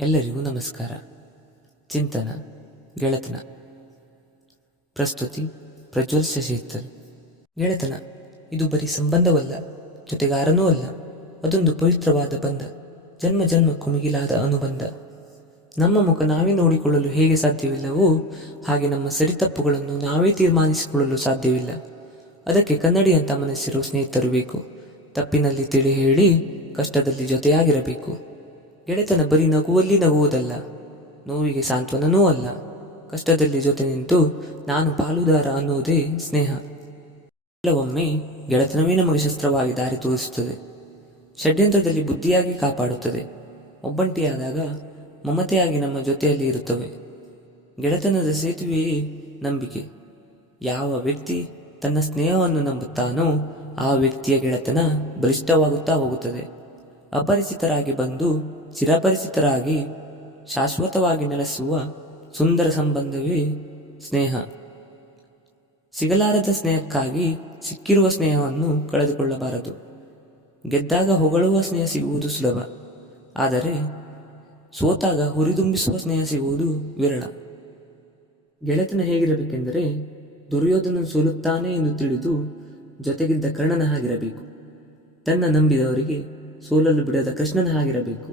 ಎಲ್ಲರಿಗೂ ನಮಸ್ಕಾರ. ಚಿಂತನ, ಗೆಳೆತನ. ಪ್ರಸ್ತುತಿ, ಪ್ರಜ್ವಲ್ ಶಶಿಧರ್ ಗೆಳೆತನ, ಇದು ಬರೀ ಸಂಬಂಧವಲ್ಲ, ಜೊತೆಗಾರನೂ ಅಲ್ಲ, ಅದೊಂದು ಪವಿತ್ರವಾದ ಬಂಧ, ಜನ್ಮ ಜನ್ಮ ಮಿಗಿಲಾದ ಅನುಬಂಧ. ನಮ್ಮ ಮುಖ ನಾವೇ ನೋಡಿಕೊಳ್ಳಲು ಹೇಗೆ ಸಾಧ್ಯವಿಲ್ಲವೋ, ಹಾಗೆ ನಮ್ಮ ಸರಿತಪ್ಪುಗಳನ್ನು ನಾವೇ ತೀರ್ಮಾನಿಸಿಕೊಳ್ಳಲು ಸಾಧ್ಯವಿಲ್ಲ. ಅದಕ್ಕೆ ಕನ್ನಡಿಯಂತ ಮನಸ್ಸಿರುವ ಸ್ನೇಹಿತರು ಬೇಕು. ತಪ್ಪಿನಲ್ಲಿ ತಿಳಿ ಹೇಳಿ, ಕಷ್ಟದಲ್ಲಿ ಜೊತೆಯಾಗಿರಬೇಕು. ಗೆಳೆತನ ಬರೀ ನಗುವಲ್ಲಿ ನಗುವುದಲ್ಲ, ನೋವಿಗೆ ಸಾಂತ್ವನನೂ ಅಲ್ಲ. ಕಷ್ಟದಲ್ಲಿ ಜೊತೆ ನಿಂತು ನಾನು ಪಾಲುದಾರ ಅನ್ನುವುದೇ ಸ್ನೇಹ. ಕೆಲವೊಮ್ಮೆ ಗೆಳೆತನವೇ ನಮಗೆ ಶಸ್ತ್ರವಾಗಿ ದಾರಿ ತೋರಿಸುತ್ತದೆ. ಷಡ್ಯಂತ್ರದಲ್ಲಿ ಬುದ್ಧಿಯಾಗಿ ಕಾಪಾಡುತ್ತದೆ. ಒಬ್ಬಂಟಿಯಾದಾಗ ಮಮತೆಯಾಗಿ ನಮ್ಮ ಜೊತೆಯಲ್ಲಿ ಇರುತ್ತವೆ. ಗೆಳೆತನದ ಸೇತುವೆಯೇ ನಂಬಿಕೆ. ಯಾವ ವ್ಯಕ್ತಿ ತನ್ನ ಸ್ನೇಹವನ್ನು ನಂಬುತ್ತಾನೋ ಆ ವ್ಯಕ್ತಿಯ ಗೆಳೆತನ ಬಲಿಷ್ಠವಾಗುತ್ತಾ ಹೋಗುತ್ತದೆ. ಅಪರಿಚಿತರಾಗಿ ಬಂದು ಚಿರಪರಿಚಿತರಾಗಿ ಶಾಶ್ವತವಾಗಿ ನೆಲೆಸುವ ಸುಂದರ ಸಂಬಂಧವೇ ಸ್ನೇಹ. ಸಿಗಲಾರದ ಸ್ನೇಹಕ್ಕಾಗಿ ಸಿಕ್ಕಿರುವ ಸ್ನೇಹವನ್ನು ಕಳೆದುಕೊಳ್ಳಬಾರದು. ಗೆದ್ದಾಗ ಹೊಗಳುವ ಸ್ನೇಹ ಸಿಗುವುದು ಸುಲಭ. ಆದರೆ ಸೋತಾಗ ಹುರಿದುಂಬಿಸುವ ಸ್ನೇಹ ಸಿಗುವುದು ವಿರಳ. ಗೆಳೆತನ ಹೇಗಿರಬೇಕೆಂದರೆ ದುರ್ಯೋಧನ ಸೋಲುತ್ತಾನೆ ಎಂದು ತಿಳಿದು ಜೊತೆಗಿದ್ದ ಕರ್ಣನ ಹಾಗಿರಬೇಕು. ತನ್ನ ನಂಬಿದವರಿಗೆ ಸೋಲಲು ಬಿಡದ ಕೃಷ್ಣನ ಹಾಗಿರಬೇಕು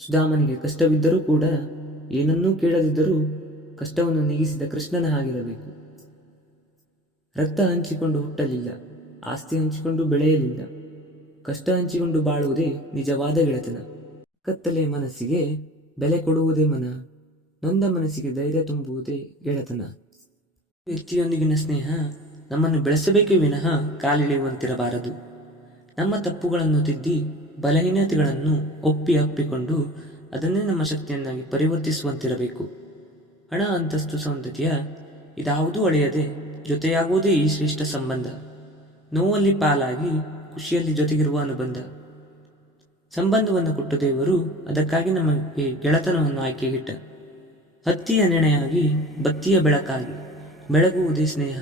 ಸುಧಾಮನಿಗೆ ಕಷ್ಟವಿದ್ದರೂ ಕೂಡ ಏನನ್ನೂ ಕೇಳದಿದ್ದರೂ ಕಷ್ಟವನ್ನು ನೀಗಿಸಿದ ಕೃಷ್ಣನ ಹಾಗಿರಬೇಕು ರಕ್ತ ಹಂಚಿಕೊಂಡು ಹುಟ್ಟಲಿಲ್ಲ, ಆಸ್ತಿ ಹಂಚಿಕೊಂಡು ಬೆಳೆಯಲಿಲ್ಲ, ಕಷ್ಟ ಹಂಚಿಕೊಂಡು ಬಾಳುವುದೇ ನಿಜವಾದ ಗೆಳೆತನ. ಕತ್ತಲೆ ಮನಸ್ಸಿಗೆ ಬೆಲೆ ಕೊಡುವುದೇ ಮನ, ನೊಂದ ಮನಸ್ಸಿಗೆ ಧೈರ್ಯ ತುಂಬುವುದೇ ಗೆಳೆತನ. ವ್ಯಕ್ತಿಯೊಂದಿಗಿನ ಸ್ನೇಹ ನಮ್ಮನ್ನು ಬೆಳೆಸಬೇಕೇ ವಿನಃ ಕಾಲಿಳಿಯುವಂತಿರಬಾರದು. ನಮ್ಮ ತಪ್ಪುಗಳನ್ನು ತಿದ್ದಿ ಬಲಹೀನತೆಗಳನ್ನು ಒಪ್ಪಿ ಅಪ್ಪಿಕೊಂಡು ಅದನ್ನೇ ನಮ್ಮ ಶಕ್ತಿಯನ್ನಾಗಿ ಪರಿವರ್ತಿಸುವಂತಿರಬೇಕು. ಹಣ, ಅಂತಸ್ತು, ಸೌಂದರ್ಯ ಇದಾವುದೂ ಅಳೆಯದೆ ಜೊತೆಯಾಗುವುದೇ ಈ ಶ್ರೇಷ್ಠ ಸಂಬಂಧ. ನೋವಲ್ಲಿ ಪಾಲಾಗಿ ಖುಷಿಯಲ್ಲಿ ಜೊತೆಗಿರುವ ಅನುಬಂಧ. ಸಂಬಂಧವನ್ನು ಕೊಟ್ಟ ದೇವರು ಅದಕ್ಕಾಗಿ ನಮಗೆ ಗೆಳೆತನವನ್ನು ಆಯ್ಕೆಗಿಟ್ಟ ಹತ್ತಿಯ ನೆಣೆಯಾಗಿ ಬತ್ತಿಯ ಬೆಳಕಾಗಿ ಬೆಳಗುವುದೇ ಸ್ನೇಹ.